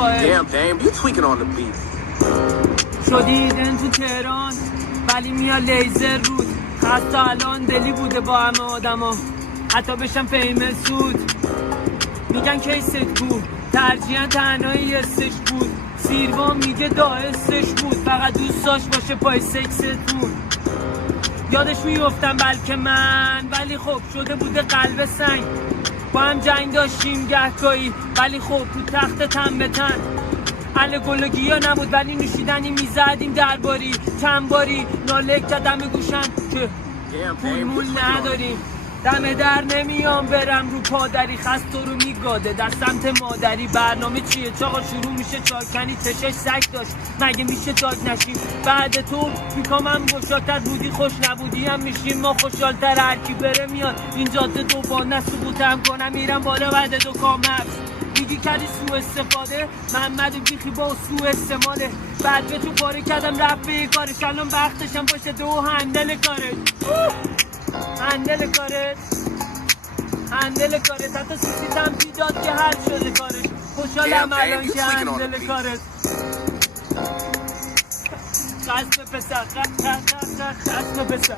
Damn, Dame, you tweaking on the beat. شدیدن تو تهران ولی میاد لیزر رود خسته الان دلی بوده با همه آدما حتی بشم فیمه سود میگن کیست بود ترجیحاً تنهایی استش بود سیروان میگه داعستش بود فقط دوست داشت باشه پای سکستون یادش میفتم بلکه من ولی خب شده بوده قلب سنگ با هم جنگ داشتیم گهگاهی ولی خب تو تخت تن به تن اهل گلگی ها نبود ولی نوشیدنی میزدیم درباری چند باری نالک زدم گوشم که پولمول نداریم دم در نمیام برم رو پادری خست رو میگاده در سمت مادری برنامه چیه چاقا شروع میشه چالکنی چشش سگ داشت مگه میشه داد نشیم بعد تو بیکامم گشاتر بودی خوش نبودی هم میشیم ما خوشحالتر هرکی بره میاد این جاده دو بانه سقوطم کنم میرم بالا بعد دو کامرس میگی کردی سو استفاده محمد بیخی با سو استعماله بعد به تو پاره کردم رفت به کارش الان وقتشم باشه دو هندل کارش هندل کارت حتی سوسیتم دیداد که حل شده کارش خوشحالم الان که هندل کارت خسته پسر